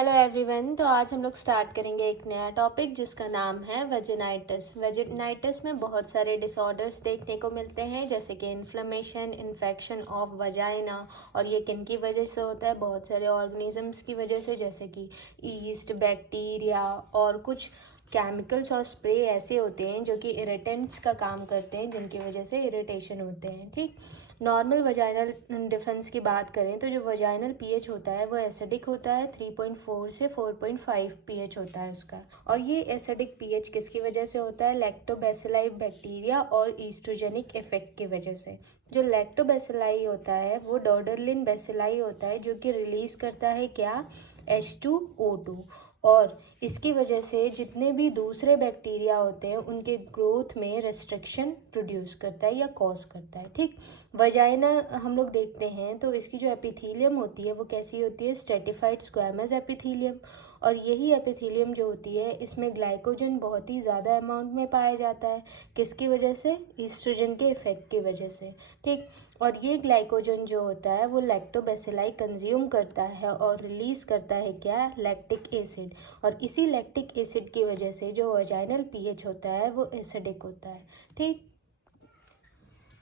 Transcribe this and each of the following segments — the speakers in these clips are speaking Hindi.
Hello everyone. तो आज हम लोग स्टार्ट करेंगे एक नया टॉपिक जिसका नाम है वेजिनाइटिस। वेजिनाइटिस में बहुत सारे डिसऑर्डर्स देखने को मिलते हैं, जैसे कि इन्फ्लेमेशन, इन्फेक्शन ऑफ वजाइना। और ये किन की वजह से होता है? बहुत सारे ऑर्गेनिजम्स की वजह से, जैसे कि ईस्ट, बैक्टीरिया और कुछ केमिकल्स और स्प्रे ऐसे होते हैं जो कि इरिटेंट्स का काम करते हैं, जिनकी वजह से इरिटेशन होते हैं। ठीक, नॉर्मल वजाइनल डिफेंस की बात करें तो जो वजाइनल पीएच होता है वो एसिडिक होता है, 3.4 से 4.5 पीएच होता है उसका। और ये एसिडिक पीएच किसकी वजह से होता है? लैक्टोबैसिलाई बैक्टीरिया और ईस्ट्रोजेनिक इफेक्ट की वजह से। जो लैक्टोबैसिलाई होता है वो डॉर्डरलिन बैसिलाई होता है, जो कि रिलीज करता है क्या? H2O2। और इसकी वजह से जितने भी दूसरे बैक्टीरिया होते हैं उनके ग्रोथ में रेस्ट्रिक्शन प्रोड्यूस करता है या कॉज करता है। ठीक, वजाइना हम लोग देखते हैं तो इसकी जो एपिथीलियम होती है वो कैसी होती है? Stratified squamous epithelium. और यही एपिथीलियम जो होती है इसमें ग्लाइकोजन बहुत ही ज़्यादा अमाउंट में पाया जाता है। किसकी वजह से? ईस्ट्रोजन के इफेक्ट की वजह से। ठीक, और ये ग्लाइकोजन जो होता है वो लैक्टोबैसिलाई कंज्यूम करता है और रिलीज करता है क्या? Lactic acid. और इसी लैक्टिक एसिड की वजह से जो वजाइनल पीएच होता है वो एसिडिक होता है। ठीक,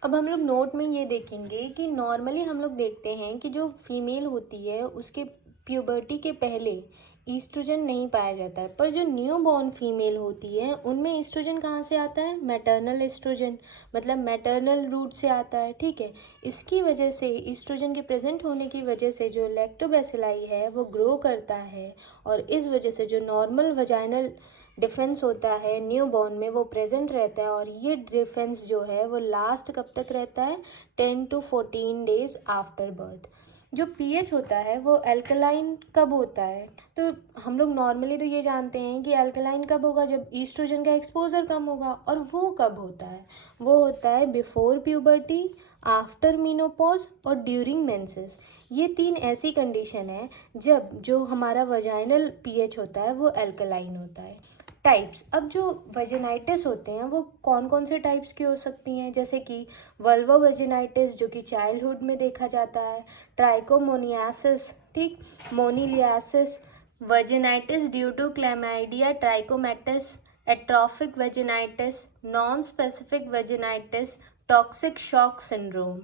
अब हम लोग नोट में ये देखेंगे कि नॉर्मली हम लोग देखते हैं कि जो फीमेल होती है उसके प्यूबर्टी के पहले ईस्ट्रोजन नहीं पाया जाता है, पर जो न्यू बॉर्न फीमेल होती है उनमें ईस्ट्रोजन कहाँ से आता है? मैटरनल ईस्ट्रोजन, मतलब मैटरनल रूट से आता है। ठीक है, इसकी वजह से ईस्ट्रोजन के प्रेजेंट होने की वजह से जो लैक्टोबैसिलाई है वो ग्रो करता है, और इस वजह से जो नॉर्मल वजाइनल डिफेंस होता है न्यू बॉर्न में वो प्रेजेंट रहता है। और ये डिफेंस जो है वो लास्ट कब तक रहता है? 10 to 14 डेज आफ्टर बर्थ। जो पीएच होता है वो अल्कलाइन कब होता है? तो हम लोग नॉर्मली तो ये जानते हैं कि अल्कलाइन कब होगा? जब ईस्ट्रोजन का एक्सपोजर कम होगा। और वो कब होता है? वो होता है बिफोर प्यूबर्टी, आफ्टर मीनोपॉज और ड्यूरिंग मेंसेस। ये तीन ऐसी कंडीशन है जब जो हमारा वजाइनल पीएच होता है वो अल्कलाइन होता है। टाइप्स, अब जो वेजिनाइटिस होते हैं वो कौन कौन से टाइप्स की हो सकती हैं? जैसे कि वल्वो वेजिनाइटिस जो कि चाइल्डहुड में देखा जाता है, ट्राइकोमोनियासिस, ठीक, moniliasis, vaginitis due to chlamydia trachomatis, atrophic vaginitis, non specific vaginitis, toxic shock syndrome.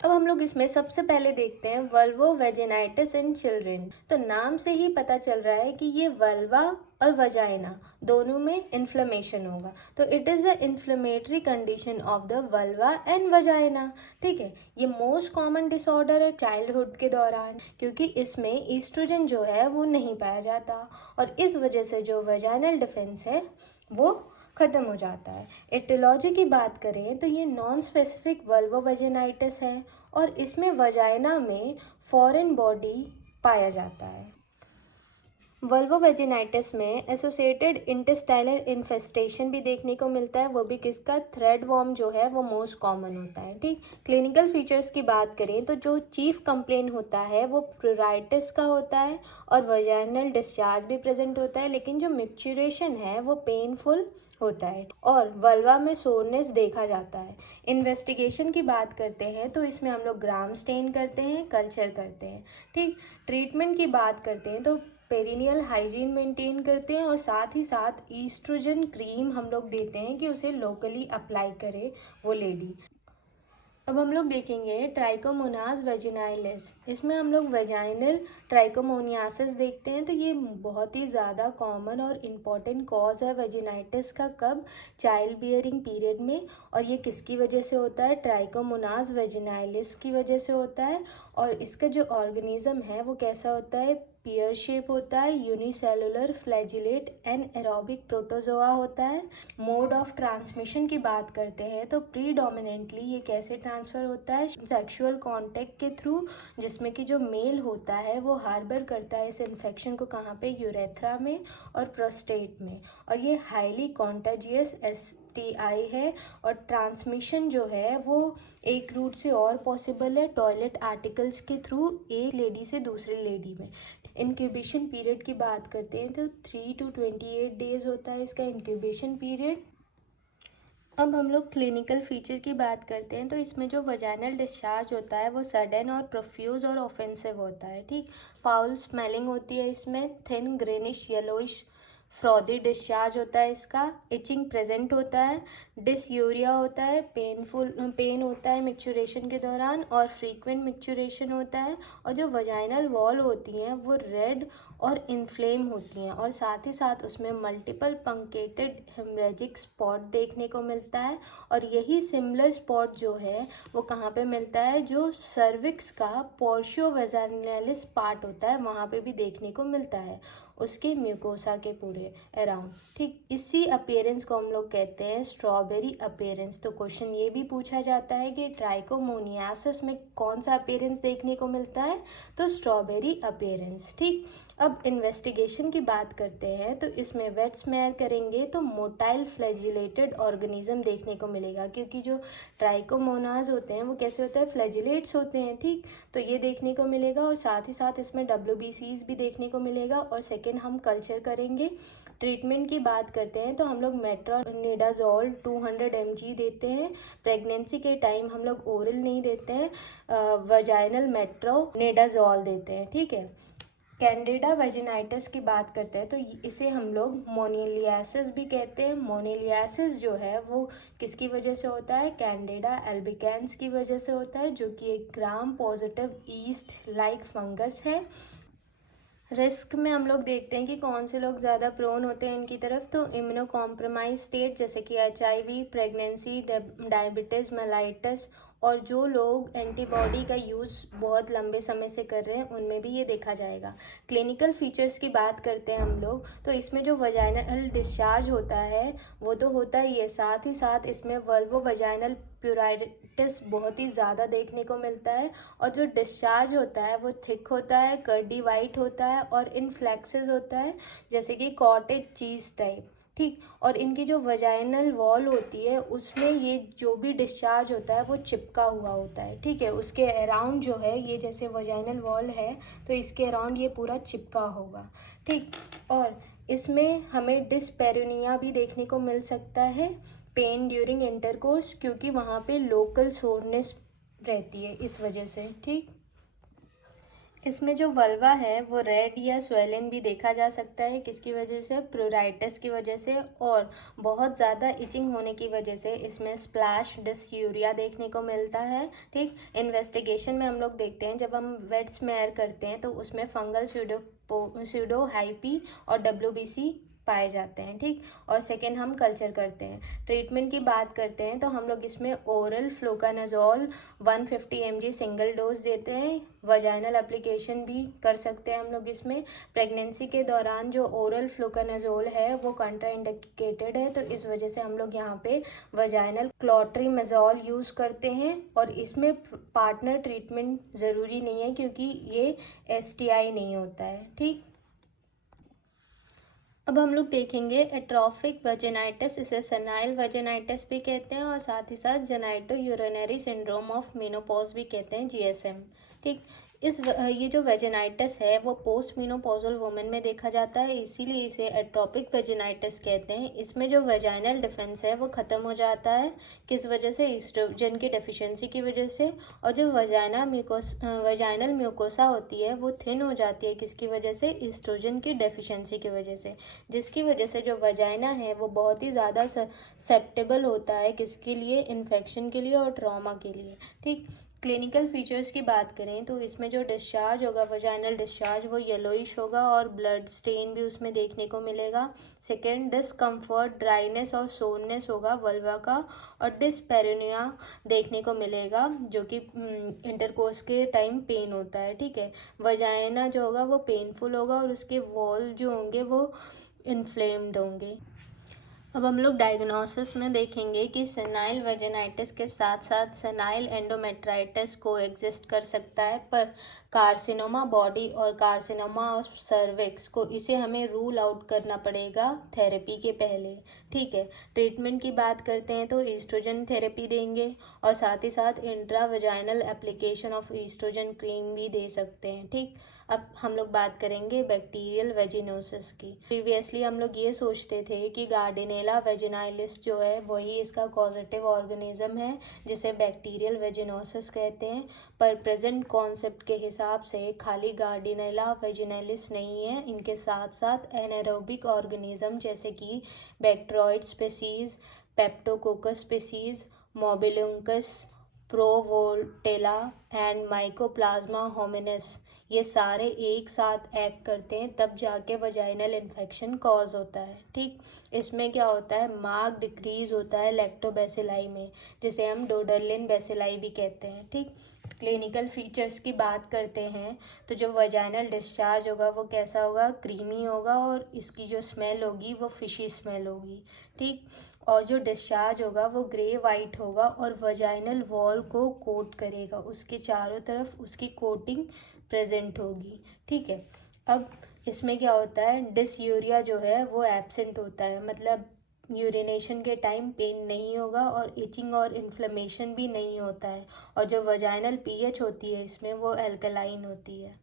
अब हम लोग इसमें सबसे पहले देखते हैं वल्वो वेजिनाइटिस इन चिल्ड्रन। तो नाम से ही पता चल रहा है कि ये वल्वा और वजाइना दोनों में इन्फ्लेमेशन होगा। तो it is the inflammatory condition of the vulva and vagina. ठीक है, ये मोस्ट कॉमन डिसऑर्डर है चाइल्डहुड के दौरान, क्योंकि इसमें ईस्ट्रोजन जो है वो नहीं पाया जाता, और इस वजह से जो वजाइनल डिफेंस है वो ख़त्म हो जाता है। एटियोलॉजी की बात करें तो ये नॉन स्पेसिफिक वल्वोवेजिनाइटिस है, और इसमें वजाइना में फॉरेन बॉडी पाया जाता है। वल्वोवेजिनाइटिस में एसोसिएटेड इंटेस्टाइनल इन्फेस्टेशन भी देखने को मिलता है, वो भी किसका? थ्रेड वॉर्म जो है वो मोस्ट कॉमन होता है। ठीक, क्लिनिकल फीचर्स की बात करें तो जो चीफ कंप्लेन होता है वो प्रूराइटिस का होता है, और वजाइनल डिस्चार्ज भी प्रेजेंट होता है, लेकिन जो मिक्चुरेशन है वो पेनफुल होता है, और वल्वा में सोरनेस देखा जाता है। इन्वेस्टिगेशन की बात करते हैं तो इसमें हम लोग ग्राम स्टेन करते हैं, कल्चर करते हैं। ठीक, ट्रीटमेंट की बात करते हैं तो पेरिनियल हाइजीन मेंटेन करते हैं, और साथ ही साथ ईस्ट्रोजन क्रीम हम लोग देते हैं कि उसे लोकली अप्लाई करे वो लेडी। अब हम लोग देखेंगे ट्राइकोमोनास वेजिनाइलिस। इसमें हम लोग वेजाइनल ट्राइकोमोनियासिस देखते हैं। तो ये बहुत ही ज़्यादा कॉमन और इम्पॉर्टेंट कॉज है वेजिनाइटिस का। कब? चाइल्ड बियरिंग पीरियड में। और ये किसकी वजह से होता है? ट्राइकोमोनास वेजिनाइलिस की वजह से होता है। और इसका जो ऑर्गेनिज्म है वो कैसा होता है? पियर शेप होता है, unicellular flagellate and aerobic protozoa होता है। मोड ऑफ ट्रांसमिशन की बात करते हैं तो प्रीडोमिनेंटली ये कैसे ट्रांसफ़र होता है? सेक्सुअल कांटेक्ट के थ्रू, जिसमें कि जो मेल होता है वो हार्बर करता है इस इन्फेक्शन को। कहाँ पे? यूरेथ्रा में और प्रोस्टेट में। और ये हाईली कॉन्टेजियस STI है, और ट्रांसमिशन जो है वो एक रूट से और पॉसिबल है, टॉयलेट आर्टिकल्स के थ्रू, एक लेडी से दूसरे लेडी में। इंक्यूबेशन पीरियड की बात करते हैं तो 3 to 28 डेज होता है इसका इंक्यूबेशन पीरियड। अब हम लोग क्लिनिकल फीचर की बात करते हैं, तो इसमें जो वजाइनल डिस्चार्ज होता है वो सडन और प्रोफ्यूज और ऑफेंसिव होता है, ठीक। फाउल स्मेलिंग होती है इसमें, thin greenish yellowish frothy discharge होता है इसका, इचिंग प्रेजेंट होता है, डिसयूरिया होता है, पेन होता है मिक्चुरेशन के दौरान और फ्रीक्वेंट मिक्चुरेशन होता है। और जो वजाइनल वॉल होती हैं वो रेड और इन्फ्लेम होती हैं और साथ ही साथ उसमें मल्टीपल पंकेटेड हेमरेजिक स्पॉट देखने को मिलता है। और यही सिमिलर स्पॉट जो है वो कहाँ पे मिलता है, जो सर्विक्स का पोर्शियो वेजाइनलिस पार्ट होता है वहाँ पे भी देखने को मिलता है, उसके म्यूकोसा के पूरे अराउंड, ठीक। इसी अपीयरेंस को हम लोग कहते हैं स्ट्रॉबेरी अपीयरेंस। तो क्वेश्चन ये भी पूछा जाता है कि ट्राइकोमोनियासिस में कौन सा अपीयरेंस देखने को मिलता है, तो स्ट्रॉबेरी अपीयरेंस, ठीक। अब इन्वेस्टिगेशन की बात करते हैं, तो इसमें वेट स्मेयर करेंगे तो मोटाइल फ्लैजिलेटेड ऑर्गेनिज्म देखने को मिलेगा, क्योंकि जो ट्राइकोमोनाज होते हैं वो कैसे होते हैं, फ्लैजिलेट्स होते हैं, ठीक। तो ये देखने को मिलेगा और साथ ही साथ इसमें WBCs भी देखने को मिलेगा। और सेकेंड हम कल्चर करेंगे। ट्रीटमेंट की बात करते हैं तो हम लोग मेट्रोनिडाजोल 200 mg देते हैं। प्रेगनेंसी के टाइम हम लोग ओरल नहीं देते हैं, वजाइनल मेट्रोनिडाजोल देते हैं, ठीक है। कैंडिडा वेजिनाइटिस की बात करते हैं तो इसे हम लोग मोनिलियासिस भी कहते हैं। मोनिलियासिस जो है वो किसकी वजह से होता है, कैंडिडा एल्बिकेंस की वजह से होता है, जो कि एक gram positive east like fungus है। रिस्क में हम लोग देखते हैं कि कौन से लोग ज़्यादा प्रोन होते हैं इनकी तरफ, तो इम्यूनो कॉम्प्रोमाइज स्टेट जैसे कि HIV, प्रेगनेंसी, डायबिटीज़ मेलाइटिस, और जो लोग एंटीबॉडी का यूज़ बहुत लंबे समय से कर रहे हैं उनमें भी ये देखा जाएगा। क्लिनिकल फीचर्स की बात करते हैं हम लोग, तो इसमें जो वजाइनल डिस्चार्ज होता है वो तो होता ही है, साथ ही साथ इसमें वल्वो वजाइनल प्यूराइटिस बहुत ही ज़्यादा देखने को मिलता है। और जो डिस्चार्ज होता है वो थिक होता है, कर्डी वाइट होता है और इनफ्लेक्सेस होता है, जैसे कि कॉटेज चीज़ टाइप, ठीक। और इनकी जो वजाइनल वॉल होती है उसमें ये जो भी डिस्चार्ज होता है वो चिपका हुआ होता है, ठीक है। उसके अराउंड जो है ये जैसे वजाइनल वॉल है तो इसके अराउंड ये पूरा चिपका होगा, ठीक। और इसमें हमें डिस्पेरोनिया भी देखने को मिल सकता है, पेन ड्यूरिंग इंटरकोर्स, क्योंकि वहाँ पे लोकल सोरनेस रहती है इस वजह से, ठीक। इसमें जो वल्वा है वो रेड या स्वेलिंग भी देखा जा सकता है, किसकी वजह से, प्लूराइटिस की वजह से। और बहुत ज़्यादा इचिंग होने की वजह से इसमें स्प्लैश डिसयूरिया देखने को मिलता है, ठीक। इन्वेस्टिगेशन में हम लोग देखते हैं जब हम वेट स्मेयर करते हैं तो उसमें फंगल स्यूडो हाइपी और WBC पाए जाते हैं, ठीक। और सेकेंड हम कल्चर करते हैं। ट्रीटमेंट की बात करते हैं तो हम लोग इसमें ओरल फ्लोकानाजोल 150 mg सिंगल डोज देते हैं, वजाइनल एप्लीकेशन भी कर सकते हैं हम लोग इसमें। प्रेगनेंसी के दौरान जो ओरल फ्लोकानाजोल है वो कंट्राइंडिकेटेड है, तो इस वजह से हम लोग यहाँ पे वजाइनल क्लोट्रीमेजोल यूज़ करते हैं। और इसमें पार्टनर ट्रीटमेंट ज़रूरी नहीं है क्योंकि ये STI नहीं होता है, ठीक। अब हम लोग देखेंगे एट्रोफिक वजेनाइटिस, इसे सेनाइल वजेनाइटिस भी कहते हैं और साथ ही साथ genito urinary syndrome of menopause भी कहते हैं, GSM, ठीक। ये जो वेजिनाइटिस है वो पोस्ट मीनोपॉजल वुमेन में देखा जाता है, इसीलिए इसे एट्रोपिक वेजिनाइटिस कहते हैं। इसमें जो वेजाइनल डिफेंस है वो ख़त्म हो जाता है, किस वजह से, ईस्ट्रोजन की डेफिशिएंसी की वजह से। और जो वेजाइनल म्यूकोसा होती है वो थिन हो जाती है, किसकी वजह से, ईस्ट्रोजन की डेफिशिएंसी की वजह से, जिसकी वजह से जो वजाइना है वो बहुत ही ज़्यादा ससेप्टेबल होता है, किसके लिए, इन्फेक्शन के लिए और ट्रॉमा के लिए, ठीक। क्लिनिकल फीचर्स की बात करें तो इसमें जो डिस्चार्ज होगा, वजाइनल डिस्चार्ज, वो येलोइश होगा और ब्लड स्टेन भी उसमें देखने को मिलेगा। सेकेंड, डिसकम्फर्ट, ड्राइनेस और सोरनेस होगा वल्वा का। और डिस्पेरोनिया देखने को मिलेगा, जो कि इंटरकोर्स के टाइम पेन होता है, ठीक है। वजाइना जो होगा वो पेनफुल होगा और उसके वॉल जो होंगे वो इन्फ्लेम्ड होंगे। अब हम लोग डायग्नोसिस में देखेंगे कि सेनाइल वेजिनाइटिस के साथ साथ सेनाइल एंडोमेट्राइटिस को एग्जिस्ट कर सकता है, पर कार्सिनोमा बॉडी और कार्सिनोमा ऑफ सर्विक्स को इसे हमें रूल आउट करना पड़ेगा थेरेपी के पहले। ठीक है, ट्रीटमेंट की बात करते हैं तो ईस्ट्रोजन थेरेपी देंगे और साथ ही साथ इंट्रावेजाइनल एप्लीकेशन ऑफ ईस्ट्रोजन क्रीम भी दे सकते हैं। ठीक, अब हम लोग बात करेंगे बैक्टीरियल वेजिनोसिस की। प्रीवियसली हम लोग ये सोचते थे कि गार्डिनेला वेजिनाइलिस जो है वही इसका कॉजेटिव ऑर्गेनिज्म है जिसे बैक्टीरियल वेजिनोसिस कहते हैं, पर प्रेजेंट कॉन्सेप्ट के हिसाब से खाली गार्डिनेला वेजिनाइलिस नहीं है, इनके साथ साथ एनारोबिक ऑर्गेनिज्म जैसे कि bacteroides species, peptococcus species, mobiluncus, prevotella and mycoplasma hominis, ये सारे एक साथ एक्ट करते हैं तब जाके वजाइनल इन्फेक्शन कॉज होता है। ठीक, इसमें क्या होता है, मार्क डिक्रीज होता है लैक्टोबैसिलाई में, जिसे हम डोडरलिन बैसिलाई भी कहते हैं। ठीक, क्लिनिकल फीचर्स की बात करते हैं तो जो वजाइनल डिस्चार्ज होगा वो कैसा होगा, क्रीमी होगा और इसकी जो स्मेल होगी वो फिशी स्मेल होगी। ठीक, और जो डिस्चार्ज होगा वो ग्रे वाइट होगा और वजाइनल वॉल को कोट करेगा, उसके चारों तरफ उसकी कोटिंग प्रेजेंट होगी। ठीक है, अब इसमें क्या होता है, डिसयूरिया जो है वो एब्सेंट होता है, मतलब यूरिनेशन के टाइम पेन नहीं होगा और इचिंग और इन्फ्लेमेशन भी नहीं होता है, और जो वजाइनल पीएच होती है इसमें वो एल्कलाइन होती है।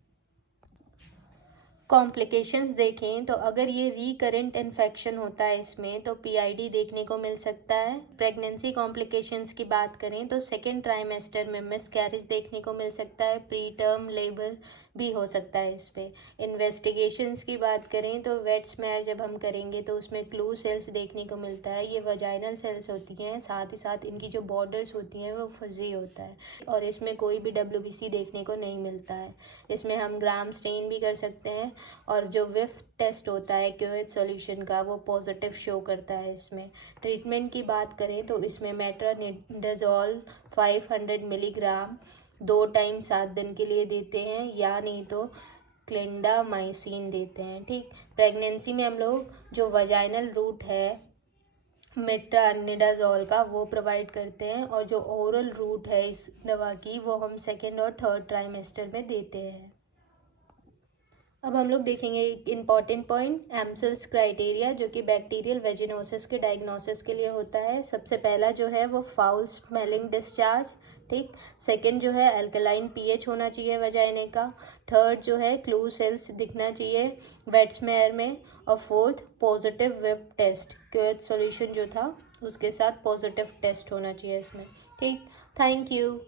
कॉम्प्लिकेशंस देखें तो अगर ये रिकरेंट इन्फेक्शन होता है इसमें तो पीआईडी देखने को मिल सकता है। प्रेगनेंसी कॉम्प्लिकेशंस की बात करें तो सेकेंड ट्राइमेस्टर में मिसकैरेज देखने को मिल सकता है, प्री टर्म लेबर भी हो सकता है इसमें। इन्वेस्टिगेशंस की बात करें तो वेट स्मेयर जब हम करेंगे तो उसमें क्लू सेल्स देखने को मिलता है, ये वजाइनल सेल्स होती हैं, साथ ही साथ इनकी जो बॉर्डर्स होती हैं वो फजी होता है, और इसमें कोई भी डब्ल्यूबीसी देखने को नहीं मिलता है। इसमें हम ग्राम स्टेन भी कर सकते हैं और जो विफ टेस्ट होता है क्यूएच सॉल्यूशन का वो पॉजिटिव शो करता है इसमें। ट्रीटमेंट की बात करें तो इसमें मेट्रोनिडाजोल 500 मिलीग्राम 2 टाइम 7 दिन के लिए देते हैं, या नहीं तो क्लिंडामाइसिन देते हैं। ठीक, प्रेगनेंसी में हम लोग जो वजाइनल रूट है मेट्रोनिडाजोल का वो प्रोवाइड करते हैं, और जो ओरल रूट है इस दवा की वो हम सेकेंड और थर्ड ट्राइमेस्टर में देते हैं। अब हम लोग देखेंगे एक इम्पॉर्टेंट पॉइंट, एम्सल्स क्राइटेरिया, जो कि बैक्टीरियल वेजिनोसिस के डायग्नोसिस के लिए होता है। सबसे पहला जो है वो फाउल स्मेलिंग डिस्चार्ज। ठीक, सेकंड जो है अल्कलाइन पीएच होना चाहिए वजाइने का, थर्ड जो है क्लू सेल्स दिखना चाहिए वेट स्मेयर में, और fourth positive web test, QH solution जो था उसके साथ पॉजिटिव टेस्ट होना चाहिए इसमें। ठीक, थैंक यू।